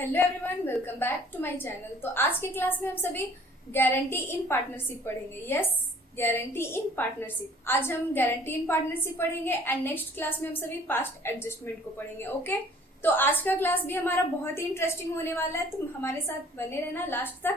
Hello everyone, welcome back to my channel. तो आज की क्लास में हम सभी गारंटी इन पार्टनरशिप पढ़ेंगे। Yes, guarantee in partnership. आज हम गारंटी इन पार्टनरशिप पढ़ेंगे एंड नेक्स्ट क्लास में हम सभी पास्ट एडजस्टमेंट को पढ़ेंगे। ओके, तो आज का क्लास भी हमारा बहुत ही इंटरेस्टिंग होने वाला है, तुम हमारे साथ बने रहना लास्ट तक।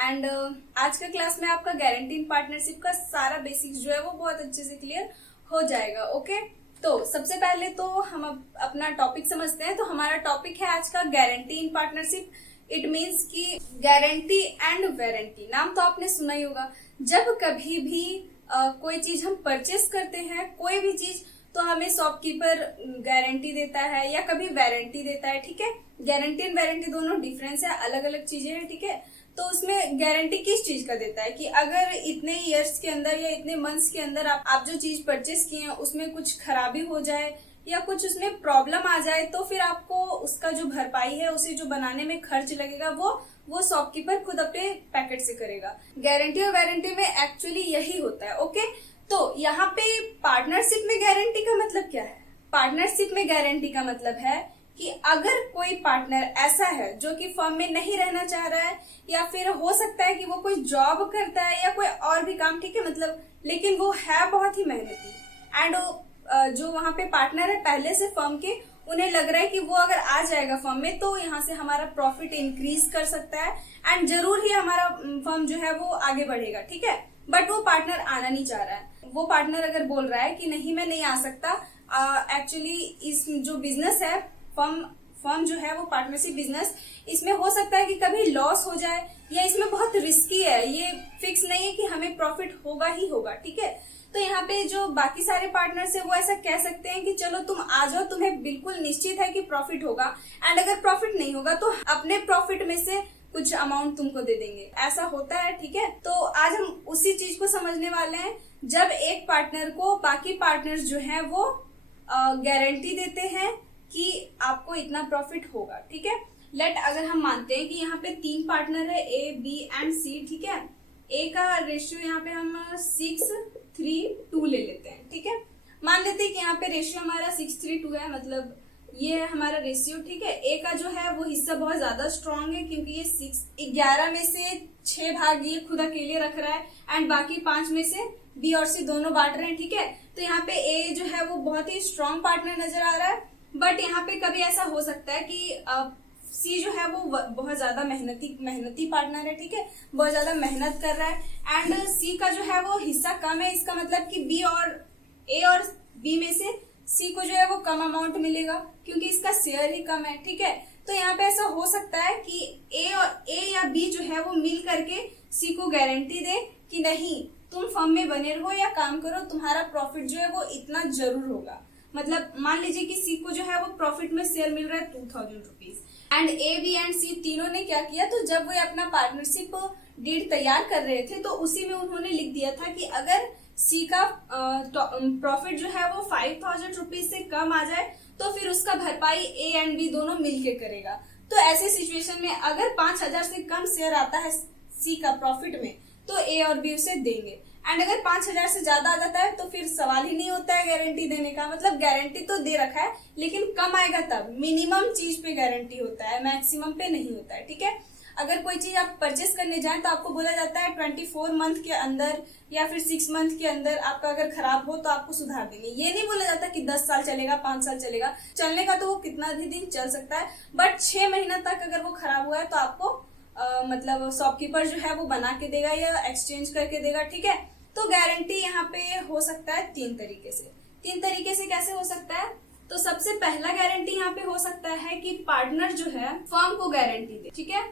एंड आज का क्लास में आपका गारंटी इन पार्टनरशिप का सारा बेसिक्स जो है वो बहुत अच्छे से क्लियर हो जाएगा। ओके, तो सबसे पहले तो हम अपना टॉपिक समझते हैं। तो हमारा टॉपिक है आज का guarantee in partnership. It means कि गारंटी एंड वारंटी, नाम तो आपने सुना ही होगा। जब कभी भी कोई चीज हम परचेस करते हैं, कोई भी चीज, तो हमें शॉपकीपर गारंटी देता है या कभी वारंटी देता है। ठीक है, गारंटी एंड वारंटी दोनों डिफरेंस है, अलग अलग चीजें हैं। ठीक है, तो उसमें गारंटी किस चीज का देता है कि अगर इतने इयर्स के अंदर या इतने मंथ्स के अंदर आप जो चीज परचेस किए हैं उसमें कुछ खराबी हो जाए या कुछ उसमें प्रॉब्लम आ जाए, तो फिर आपको उसका जो भरपाई है, उसे जो बनाने में खर्च लगेगा वो शॉपकीपर खुद अपने पैकेट से करेगा। गारंटी और वारंटी में एक्चुअली यही होता है। ओके, तो यहाँ पे पार्टनरशिप में गारंटी का मतलब क्या है? पार्टनरशिप में गारंटी का मतलब है कि अगर कोई पार्टनर ऐसा है जो कि फर्म में नहीं रहना चाह रहा है, या फिर हो सकता है कि वो कोई जॉब करता है या कोई और भी काम, ठीक है, मतलब, लेकिन वो है बहुत ही मेहनती एंड जो वहां पे पार्टनर है पहले से फर्म के, उन्हें लग रहा है कि वो अगर आ जाएगा फर्म में तो यहाँ से हमारा प्रॉफिट इंक्रीज कर सकता है एंड जरूर ही हमारा फर्म जो है वो आगे बढ़ेगा। ठीक है, बट वो पार्टनर आना नहीं चाह रहा है। वो पार्टनर अगर बोल रहा है कि नहीं, मैं नहीं आ सकता, एक्चुअली इस जो बिजनेस है, फर्म जो है वो पार्टनरशिप बिजनेस, इसमें हो सकता है कि कभी लॉस हो जाए या इसमें बहुत रिस्की है, ये फिक्स नहीं है कि हमें प्रॉफिट होगा ही होगा। ठीक है, तो यहाँ पे जो बाकी सारे पार्टनर्स है वो ऐसा कह सकते हैं कि चलो तुम आ जाओ, तुम्हें बिल्कुल निश्चित है कि प्रॉफिट होगा, एंड अगर प्रॉफिट नहीं होगा तो अपने प्रॉफिट में से कुछ अमाउंट तुमको दे देंगे। ऐसा होता है। ठीक है, तो आज हम उसी चीज को समझने वाले हैं जब एक पार्टनर को बाकी पार्टनर्स जो है वो गारंटी देते हैं कि आपको इतना प्रॉफिट होगा। ठीक है, अगर हम मानते हैं कि यहाँ पे 3 पार्टनर है, ए, बी एंड सी। ठीक है, ए का रेशियो यहाँ पे हम 6:3:2 ले लेते हैं। ठीक है, मान लेते हैं कि यहाँ पे रेशियो हमारा 6:3:2 है, मतलब ये है हमारा रेशियो। ठीक है, ए का जो है वो हिस्सा बहुत ज्यादा स्ट्रांग है क्योंकि ये 11 में से 6 भाग ये खुद अकेले रख रहा है एंड बाकी 5 में से बी और सी दोनों बांट रहे हैं। ठीक है, तो यहाँ पे ए जो है वो बहुत ही स्ट्रांग पार्टनर नजर आ रहा है, बट यहाँ पे कभी ऐसा हो सकता है कि सी जो है वो बहुत ज्यादा मेहनती पार्टनर है। ठीक है, बहुत ज्यादा मेहनत कर रहा है एंड सी का जो है वो हिस्सा कम है। इसका मतलब कि बी और ए और बी में से सी को जो है वो कम अमाउंट मिलेगा क्योंकि इसका शेयर ही कम है। ठीक है, तो यहाँ पे ऐसा हो सकता है कि ए या बी जो है वो मिल करके सी को गारंटी दे कि नहीं, तुम फर्म में बने रहो या काम करो, तुम्हारा प्रॉफिट जो है वो इतना जरूर होगा। मतलब मान लीजिए कि सी को जो है वो प्रॉफिट में शेयर मिल रहा है 2000 rupees and A, B and C तीनों ने क्या किया, तो जब वो अपना पार्टनरशिप डीड तैयार कर रहे थे तो उसी में उन्होंने लिख दिया था कि अगर सी का प्रॉफिट जो है वो 5000 रुपीज से कम आ जाए तो फिर उसका भरपाई ए एंड बी दोनों मिलके करेगा। तो ऐसे सिचुएशन में अगर 5000 से कम शेयर आता है सी का प्रॉफिट में तो ए और बी उसे देंगे, एंड अगर 5000 से ज्यादा आ जाता है तो फिर सवाल ही नहीं होता है गारंटी देने का। मतलब गारंटी तो दे रखा है लेकिन कम आएगा तब, मिनिमम चीज पे गारंटी होता है, मैक्सिमम पे नहीं होता है। ठीक है, अगर कोई चीज आप परचेस करने जाएं तो आपको बोला जाता है 24 मंथ के अंदर या फिर 6 मंथ के अंदर आपका अगर खराब हो तो आपको सुधार देंगे। ये नहीं बोला जाता कि 10 साल चलेगा, 5 साल चलेगा। चलने का तो वो कितना भी दिन चल सकता है, बट 6 महीना तक अगर वो खराब हुआ है तो आपको मतलब शॉपकीपर जो है वो बना के देगा या एक्सचेंज करके देगा। ठीक है, तो गारंटी यहाँ पे हो सकता है 3 तरीके से। 3 तरीके से कैसे हो सकता है? तो सबसे पहला गारंटी यहाँ पे हो सकता है कि पार्टनर जो है फर्म को गारंटी दे। ठीक है,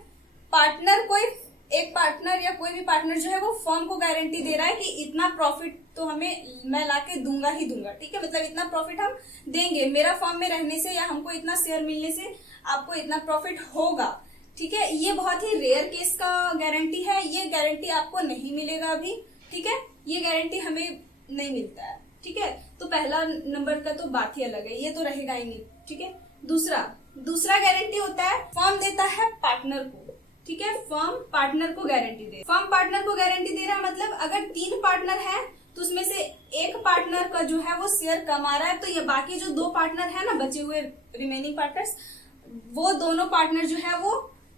पार्टनर एक पार्टनर या कोई भी पार्टनर जो है वो फर्म को गारंटी दे रहा है कि इतना प्रॉफिट तो मैं लाके दूंगा ही दूंगा। ठीक है, मतलब इतना प्रॉफिट हम देंगे, मेरा फर्म में रहने से या हमको इतना शेयर मिलने से आपको इतना प्रॉफिट होगा। ठीक है, ये बहुत ही रेयर केस का गारंटी है, ये गारंटी आपको नहीं मिलेगा अभी। ठीक है, ये गारंटी हमें नहीं मिलता है। ठीक है, तो पहला नंबर का तो बात ही अलग है, ये तो रहेगा ही नहीं। ठीक है, दूसरा गारंटी होता है फर्म देता है पार्टनर को। ठीक है, फर्म पार्टनर को गारंटी दे रहा है, मतलब अगर 3 पार्टनर है तो उसमें से एक पार्टनर का जो है वो शेयर कम आ रहा है, तो ये बाकी जो 2 पार्टनर है ना, बचे हुए रिमेनिंग पार्टनर्स, वो दोनों पार्टनर जो है वो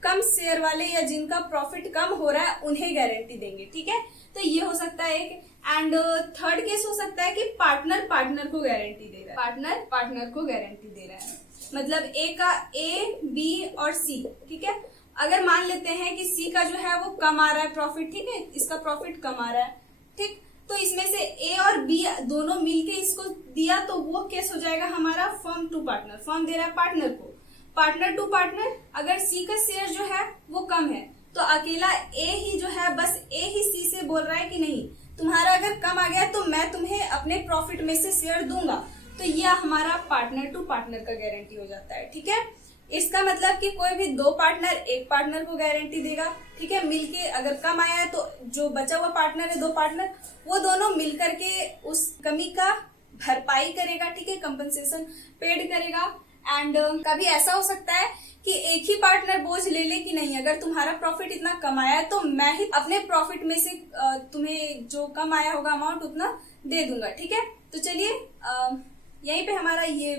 कम शेयर वाले या जिनका प्रॉफिट कम हो रहा है उन्हें गारंटी देंगे, ठीक है। तो ये हो सकता है एक। एंड थर्ड केस हो सकता है कि पार्टनर पार्टनर को गारंटी दे रहा है, पार्टनर पार्टनर को गारंटी दे रहा है, मतलब ए बी और सी, ठीक है। अगर मान लेते हैं कि सी का जो है वो कम आ रहा है प्रॉफिट, ठीक है, इसका प्रॉफिट कम आ रहा है, ठीक, तो इसमें से ए और बी दोनों मिलके इसको दिया, तो वो केस हो जाएगा हमारा फर्म टू पार्टनर। फर्म दे रहा है पार्टनर को, पार्टनर टू पार्टनर। अगर सी का शेयर जो है वो कम है तो अकेला ए ही जो है, बस ए ही सी से बोल रहा है कि नहीं, तुम्हारा अगर कम आ गया तो मैं तुम्हें अपने प्रॉफिट में से शेयर दूंगा। तो यह हमारा पार्टनर टू पार्टनर का गारंटी हो जाता है, ठीक है। इसका मतलब कि कोई भी दो पार्टनर एक पार्टनर को गारंटी देगा, ठीक है, मिलके। अगर कम आया है तो जो बचा हुआ पार्टनर है, दो पार्टनर, वो दोनों मिलकर के उस कमी का भरपाई करेगा, ठीक है, कंपनसेशन पेड करेगा। एंड कभी ऐसा हो सकता है कि एक ही पार्टनर बोझ ले ले कि नहीं, अगर तुम्हारा प्रॉफिट इतना कम आया है तो मैं ही अपने प्रॉफिट में से तुम्हें जो कम आया होगा अमाउंट उतना दे दूंगा, ठीक है। तो चलिए यहीं पे हमारा ये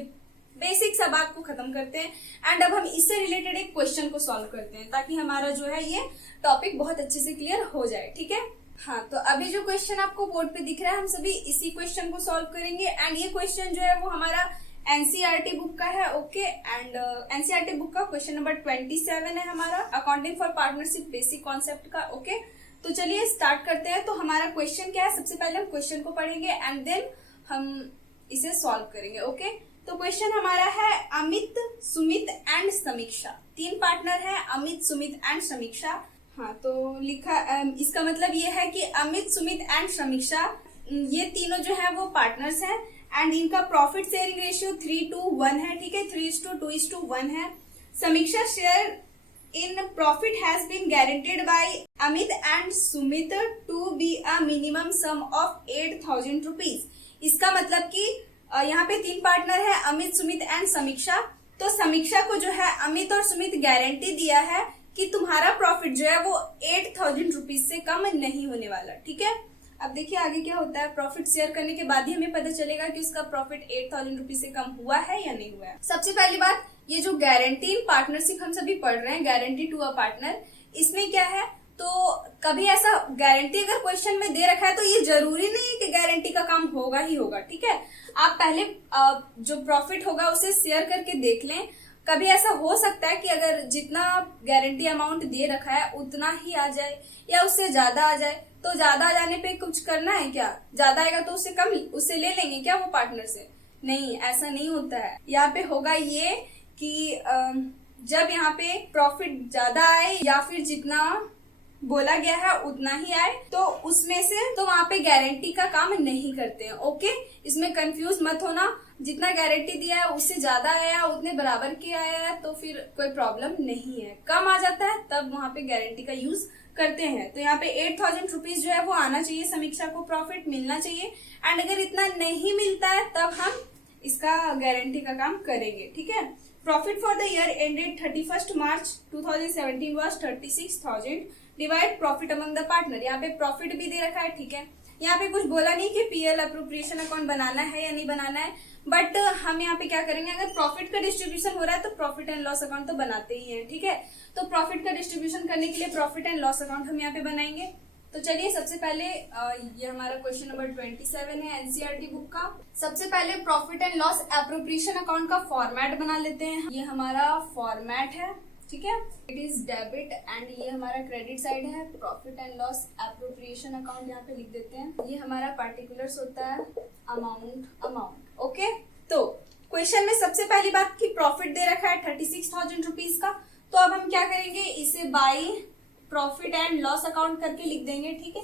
बेसिक सा बात को खत्म करते हैं एंड अब हम इससे रिलेटेड एक क्वेश्चन को सॉल्व करते हैं ताकि हमारा जो है ये टॉपिक बहुत अच्छे से क्लियर हो जाए, ठीक है। हाँ, तो अभी जो क्वेश्चन आपको बोर्ड पे दिख रहा है हम सभी इसी क्वेश्चन को सॉल्व करेंगे। एंड ये क्वेश्चन जो है वो हमारा एनसीईआरटी बुक का है, ओके। एंड एनसीईआरटी बुक का क्वेश्चन नंबर 27 है हमारा, accounting for partnership basic concept का, ओके। तो चलिए स्टार्ट करते हैं। तो हमारा क्वेश्चन क्या है, सबसे पहले हम क्वेश्चन को पढ़ेंगे एंड देन हम इसे सॉल्व करेंगे, ओके। तो क्वेश्चन हमारा है अमित, सुमित एंड समीक्षा। तीन पार्टनर है, अमित, सुमित एंड समीक्षा। हाँ, तो लिखा इसका मतलब ये है कि अमित, सुमित एंड समीक्षा ये तीनों जो है वो पार्टनर्स हैं एंड इनका प्रॉफिट शेयरिंग रेशियो 3:1 है, ठीक है, 3:2:1 है। Samiksha share in profit has been guaranteed by Amit and Sumit to be a minimum sum of 8,000 rupees. इसका मतलब कि यहाँ पे तीन पार्टनर है, अमित, सुमित एंड समीक्षा। तो समीक्षा को जो है अमित और सुमित गारंटी दिया है कि तुम्हारा प्रॉफिट जो है वो 8,000 रुपीज से कम नहीं होने वाला, ठीक है। अब देखिए आगे क्या होता है, प्रॉफिट शेयर करने के बाद ही हमें पता चलेगा कि उसका प्रॉफिट 8,000 रुपीज से कम हुआ है या नहीं हुआ है। सबसे पहली बात, ये जो गारंटी इन पार्टनरशिप हम सभी पढ़ रहे हैं, गारंटी टू अ पार्टनर, इसमें क्या है, तो कभी ऐसा गारंटी अगर क्वेश्चन में दे रखा है तो ये जरूरी नहीं है कि गारंटी का काम होगा ही होगा, ठीक है। आप पहले जो प्रॉफिट होगा उसे शेयर करके देख लें। कभी ऐसा हो सकता है कि अगर जितना गारंटी अमाउंट दे रखा है उतना ही आ जाए या उससे ज्यादा आ जाए, तो ज्यादा आ जाने पे कुछ करना है क्या, ज्यादा आएगा तो उससे कम उससे ले लेंगे क्या वो पार्टनर से, नहीं, ऐसा नहीं होता है। यहाँ पे होगा ये कि जब यहाँ पे प्रॉफिट ज्यादा आए या फिर जितना बोला गया है उतना ही आए तो उसमें से तो वहाँ पे गारंटी का काम नहीं करते हैं, ओके। इसमें कंफ्यूज मत होना, जितना गारंटी दिया है उससे ज्यादा आया, उतने बराबर के आया है तो फिर कोई प्रॉब्लम नहीं है। कम आ जाता है तब वहाँ पे गारंटी का यूज करते हैं। तो यहाँ पे 8,000 रुपीज जो है वो आना चाहिए, समीक्षा को प्रॉफिट मिलना चाहिए। एंड अगर इतना नहीं मिलता है तब हम इसका गारंटी का काम करेंगे, ठीक है। Profit for the year ended 31 March 2017 was 36,000। Divide profit among the partner. यहाँ पे प्रॉफिट भी दे रखा है, ठीक है। यहाँ पे कुछ बोला नहीं कि पीएल अप्रोप्रिएशन अकाउंट बनाना है या नहीं बनाना है, बट हम यहाँ पे क्या करेंगे, अगर प्रॉफिट का डिस्ट्रीब्यूशन हो रहा है तो प्रॉफिट एंड लॉस अकाउंट तो बनाते ही हैं, ठीक है। तो प्रॉफिट का डिस्ट्रीब्यूशन करने के लिए प्रॉफिट एंड लॉस अकाउंट हम यहाँ पे बनाएंगे। तो चलिए सबसे पहले ये हमारा क्वेश्चन नंबर 27 है एनसीईआरटी बुक का। सबसे पहले profit and loss appropriation account का फॉर्मेट बना लेते हैं। ये हमारा फॉर्मेट है, ठीक है, इट इज डेबिट एंड ये हमारा क्रेडिट साइड है। Profit and loss appropriation account यहाँ पे लिख देते हैं। ये हमारा पार्टिकुलर्स होता है, अमाउंट, ओके। तो क्वेश्चन में सबसे पहली बात की प्रॉफिट दे रखा है 36,000 रुपीज का, तो अब हम क्या करेंगे, इसे by profit and loss account करके लिख देंगे, ठीक है।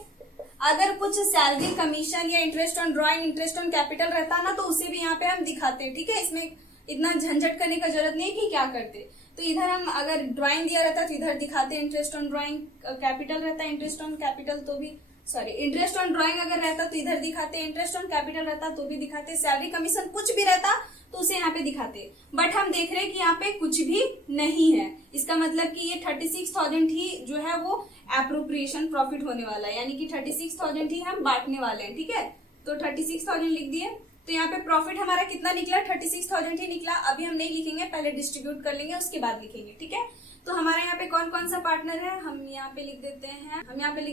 अगर कुछ सैलरी, कमीशन या interest on drawing, interest on capital रहता ना तो उसे भी यहाँ पे हम दिखाते हैं, ठीक है। इसमें इतना झंझट करने का जरूरत नहीं है कि क्या करते। तो इधर हम अगर ड्राइंग दिया रहता तो इधर दिखाते इंटरेस्ट ऑन ड्राइंग, कैपिटल रहता इंटरेस्ट ऑन कैपिटल तो भी इंटरेस्ट ऑन ड्राइंग अगर रहता तो इधर दिखाते, इंटरेस्ट ऑन कैपिटल रहता तो भी दिखाते, सैलरी कमीशन कुछ भी रहता तो उसे यहाँ पे दिखाते। बट हम देख रहे हैं कि यहाँ पे कुछ भी नहीं है, इसका मतलब कि ये 36,000 ही जो है वो एप्रोप्रिएशन प्रॉफिट होने वाला है, यानी कि 36,000 ही हम बांटने वाले हैं, ठीक है। तो 36,000 लिख दिए तो यहाँ पे प्रॉफिट हमारा कितना निकला, 36,000 ही निकला। अभी हम नहीं लिखेंगे, पहले डिस्ट्रीब्यूट कर लेंगे, उसके बाद लिखेंगे, ठीक है। तो हमारे यहाँ पे कौन कौन सा पार्टनर है, हम यहाँ पे लिख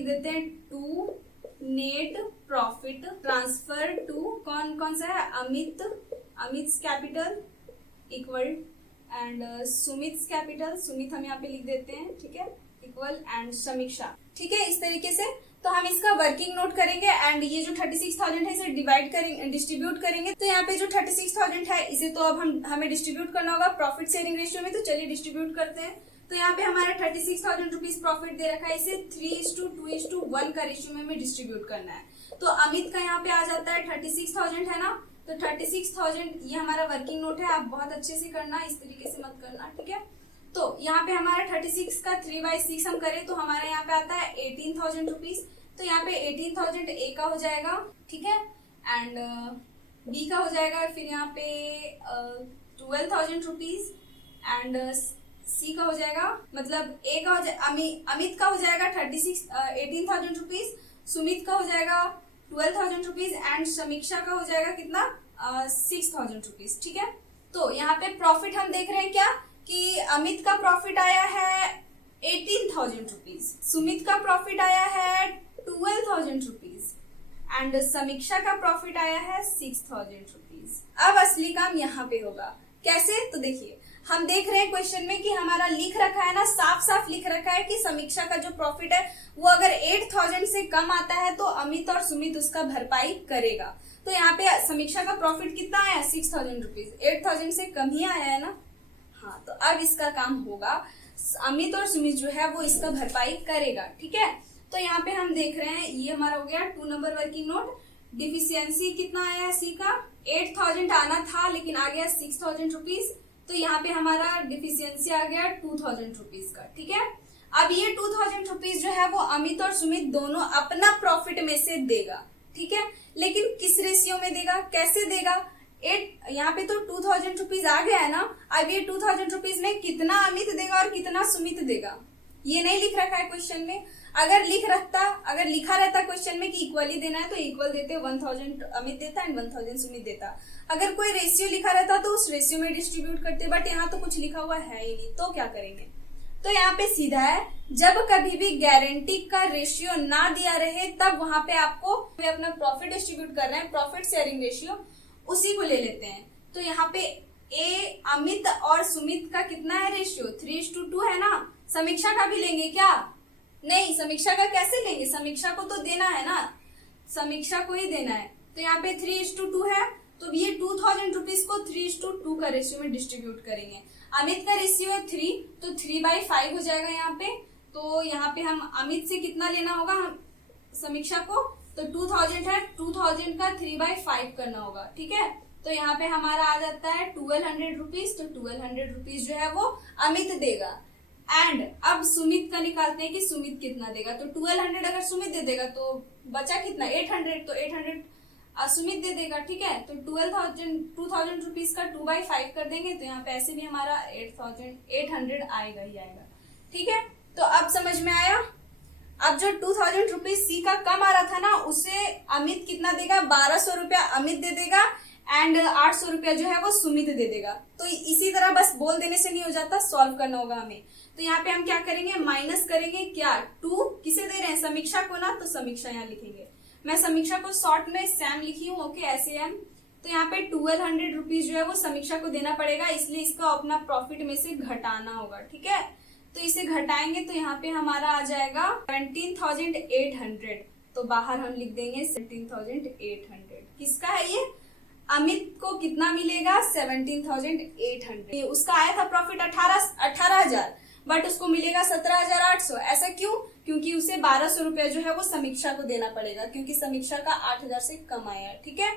देते हैं to net profit transfer to, कौन कौन सा है, Amit capital equal and Sumit capital, Sumit हम यहाँ पे लिख देते हैं, ठीक है, इक्वल एंड समीक्षा, ठीक है। इस तरीके से तो हम इसका वर्किंग नोट करेंगे एंड ये जो 36,000 है इसे डिवाइड करेंगे, डिस्ट्रीब्यूट करेंगे। तो यहाँ पे जो 36,000 है इसे तो अब हमें डिस्ट्रीब्यूट करना होगा प्रॉफिट शेयरिंग रेशियो में, तो चलिए डिस्ट्रीब्यूट करते हैं। तो यहाँ पे हमारा 36,000 रुपीज प्रॉफिट दे रखा है, इसे 3:2:1 का रेशियो में हमें डिस्ट्रीब्यूट करना है। तो अमित का यहाँ पे आ जाता है 36,000 है ना, तो 36,000 ये हमारा वर्किंग नोट है, आप बहुत अच्छे से करना, इस तरीके से मत करना, ठीक है। तो यहाँ पे हमारा 36 का 3/6 हम करें तो हमारे यहाँ पे आता है 18,000 रुपीज। तो यहाँ पे 18,000 ए का हो जाएगा, ठीक है, एंड बी का हो जाएगा, फिर यहाँ पे 12,000 रुपीज एंड सी का हो जाएगा, मतलब ए का हो जाएगा, अमित का हो जाएगा 18,000 रुपीज, सुमित का हो जाएगा 12,000 रुपीज एंड समीक्षा का हो जाएगा कितना, 6,000 रुपीज, ठीक है। तो यहाँ पे प्रॉफिट हम देख रहे हैं क्या कि अमित का प्रॉफिट आया है 18,000 रुपीज, सुमित का प्रॉफिट आया है 12,000 रुपीज एंड समीक्षा का प्रॉफिट आया है 6,000 रुपीज। अब असली काम यहाँ पे होगा, कैसे, तो देखिए हम देख रहे हैं क्वेश्चन में कि हमारा लिख रखा है ना, साफ साफ लिख रखा है कि समीक्षा का जो प्रॉफिट है वो अगर 8,000 से कम आता है तो अमित और सुमित उसका भरपाई करेगा। तो यहाँ पे समीक्षा का प्रॉफिट कितना आया, 6,000 रुपीज, 8,000 से कम ही आया है ना। हाँ, तो अब इसका काम होगा, अमित और सुमित जो है वो इसका भरपाई करेगा, ठीक है। तो यहाँ पे हम देख रहे हैं ये हमारा हो गया 2 नंबर वर्किंग नोट। डिफिशियंसी कितना आया है सी का, 8,000 आना था लेकिन आ गया 6,000 रुपीज, तो यहाँ पे हमारा डिफिशियंसी आ गया 2,000 रुपीज का, ठीक है। अब ये 2,000 रुपीज जो है वो अमित और सुमित दोनों अपना प्रॉफिट में से देगा, ठीक है, लेकिन किस रेशियो में देगा, कैसे देगा, यहाँ पे तो 2,000 रुपीज आ गया है ना। अब ये 2,000 रुपीज में कितना अमित देगा और कितना सुमित देगा, ये नहीं लिख रखा है क्वेश्चन में। अगर लिखा रहता क्वेश्चन में कि इक्वली देना है तो इक्वल देते, 1,000 अमित देता एंड 1,000 सुमित देता। अगर कोई रेशियो लिखा रहता तो उस रेशियो में डिस्ट्रीब्यूट करते, बट यहाँ तो कुछ लिखा हुआ है ही नहीं, तो क्या करेंगे। तो यहाँ पे सीधा है, जब कभी भी गारंटी का रेशियो ना दिया रहे तब वहां पे आपको अपना प्रॉफिट डिस्ट्रीब्यूट कर रहे हैं, प्रॉफिट शेयरिंग रेशियो उसी को ले लेते हैं। तो यहाँ पे ए अमित और सुमित का कितना है रेशियो, 3:2 है ना। समीक्षा का भी लेंगे क्या, नहीं, समीक्षा का कैसे लेंगे, समीक्षा को तो देना है ना, समीक्षा को ही देना है। तो यहाँ पे 3:2 है, तो ये 2,000 रुपीज को 3:2 का रेशियो में डिस्ट्रीब्यूट करेंगे। अमित का रेशियो है 3, तो 3/5 हो जाएगा यहाँ पे। तो यहाँ पे हम अमित से कितना लेना होगा, समीक्षा को, तो 2,000 है, 2,000 का 3/5 करना होगा, ठीक है। तो यहाँ पे हमारा आ जाता है 1,200 रुपीज, तो 1,200 रुपीज जो है वो अमित देगा। एंड अब सुमित का निकालते हैं कि सुमित कितना देगा। तो 1,200 अगर सुमित दे देगा तो बचा कितना, 800, तो 800 सुमित दे देगा, ठीक है। तो 2,000 रुपीज का 2/5 कर देंगे, तो यहाँ पे ऐसे भी हमारा 800 आएगा ही आएगा, ठीक है। तो अब समझ में आया। अब जो 2,000 रुपीज सी का कम आ रहा था ना, उसे अमित कितना देगा, 1,200 रुपया अमित दे देगा एंड 800 रुपया जो है वो सुमित दे देगा। तो इसी तरह बस बोल देने से नहीं हो जाता, सॉल्व करना होगा हमें। तो यहाँ पे हम क्या करेंगे, माइनस करेंगे क्या, 2 किसे दे रहे हैं, समीक्षा को ना, तो समीक्षा यहाँ लिखेंगे। मैं समीक्षा को शॉर्ट में सैम लिखी हूँ, ओके, SAM। तो यहाँ पे 1,200 रुपीज जो है वो समीक्षा को देना पड़ेगा, इसलिए इसका अपना प्रॉफिट में से घटाना होगा, ठीक है। तो इसे घटाएंगे तो यहाँ पे हमारा आ जाएगा 17,800, तो बाहर हम लिख देंगे 17,800। किसका है ये, अमित को कितना मिलेगा, 17,800। उसका आया था प्रॉफिट 18,000, बट उसको मिलेगा 17,800। ऐसा क्यों, क्योंकि उसे 1,200 रुपया जो है वो समीक्षा को देना पड़ेगा, क्योंकि समीक्षा का 8,000 से कम आया है, ठीक है।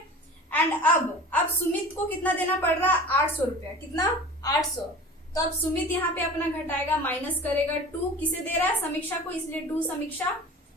एंड अब सुमित को कितना देना पड़ रहा है, 800 रुपया, कितना, 800। तो अब सुमित यहाँ पे अपना घटाएगा, माइनस करेगा, 2 किसे दे रहा है, समीक्षा को, इसलिए 2 समीक्षा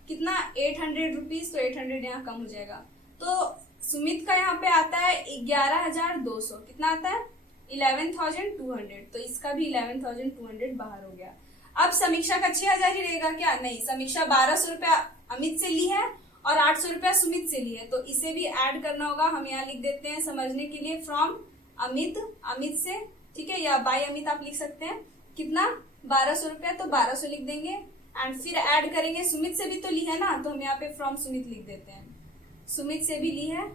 कितना, 800 रुपीज, तो 800 यहाँ कम हो जाएगा। तो सुमित का यहाँ पे आता है 11,200, कितना आता है, 11,200, तो इसका भी 11,200 बाहर हो गया। अब समीक्षा का 6,000 ही रहेगा क्या, नहीं, समीक्षा 1,200 रुपया अमित से ली है और 800 रुपया सुमित से लिए, तो इसे भी ऐड करना होगा। हम यहाँ लिख देते हैं समझने के लिए फ्रॉम अमित, अमित से, ठीक है, या बाय अमित आप लिख सकते हैं। कितना 1200 रुपया, तो 1200 लिख देंगे एंड फिर ऐड करेंगे। सुमित से भी तो ली है ना, तो हम यहाँ पे फ्रॉम सुमित लिख देते हैं। सुमित से भी ली है,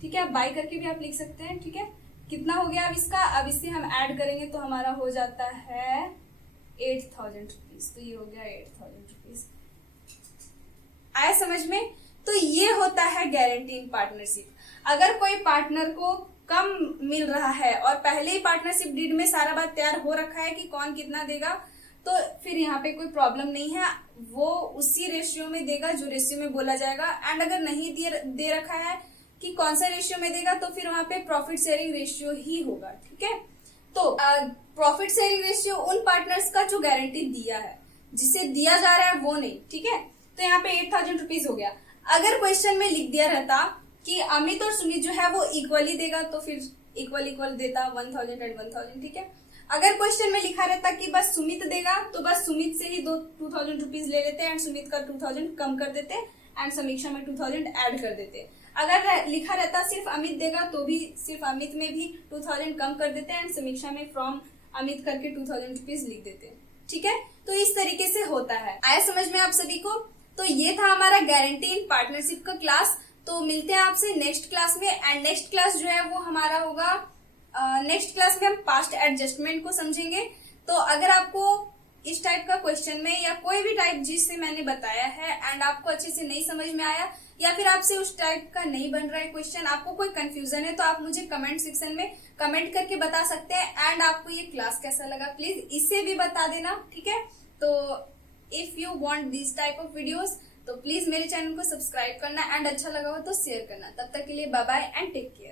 ठीक है, बाय करके भी आप लिख सकते हैं, ठीक है। कितना हो गया अब इसका, अब इसे हम ऐड करेंगे तो हमारा हो जाता है 8000 रुपीज। तो ये हो गया 8000 रुपीज। आया समझ में? तो ये होता है गारंटी इन पार्टनरशिप। अगर कोई पार्टनर को कम मिल रहा है और पहले ही पार्टनरशिप डीड में सारा बात तैयार हो रखा है कि कौन कितना देगा, तो फिर यहाँ पे कोई प्रॉब्लम नहीं है, वो उसी रेशियो में देगा जो रेशियो में बोला जाएगा। एंड अगर नहीं दे रखा है कि कौन सा रेशियो में देगा, तो फिर वहां पे प्रॉफिट शेयरिंग रेशियो ही होगा, ठीक है। तो प्रॉफिट शेयरिंग रेशियो उन पार्टनर्स का जो गारंटी दिया है, जिसे दिया जा रहा है वो नहीं, ठीक है। तो यहाँ पे 8000 रुपीज हो गया। अगर क्वेश्चन में लिख दिया रहता कि अमित और सुमित जो है वो इक्वली देगा, तो फिर इक्वल देता 1000 एंड 1000, ठीक है। अगर क्वेश्चन में लिखा रहता कि बस सुमित देगा, तो बस सुमित से ही 2000 रुपीज ले लेते एंड सुमित का 2000 कम कर देते एंड समीक्षा में 2000 ऐड कर देते। अगर लिखा रहता सिर्फ अमित देगा, तो भी सिर्फ अमित में भी 2000 कम कर देते एंड समीक्षा में फ्रॉम अमित करके 2000 रुपीज लिख देते, ठीक है। तो इस तरीके से होता है। आया समझ में आप सभी को? तो ये था हमारा गारंटी इन पार्टनरशिप का क्लास। तो मिलते हैं आपसे नेक्स्ट क्लास में। एंड नेक्स्ट क्लास जो है वो हमारा होगा, नेक्स्ट क्लास में हम पास्ट एडजस्टमेंट को समझेंगे। तो अगर आपको इस टाइप का क्वेश्चन में या कोई भी टाइप जिससे मैंने बताया है एंड आपको अच्छे से नहीं समझ में आया, या फिर आपसे उस टाइप का नहीं बन रहा है क्वेश्चन, आपको कोई कंफ्यूजन है, तो आप मुझे कमेंट सेक्शन में कमेंट करके बता सकते हैं। एंड आपको ये क्लास कैसा लगा प्लीज इसे भी बता देना, ठीक है। तो if you want this type of videos, तो प्लीज मेरे चैनल को सब्सक्राइब करना एंड अच्छा लगा हो तो शेयर करना। तब तक के लिए bye bye and take care.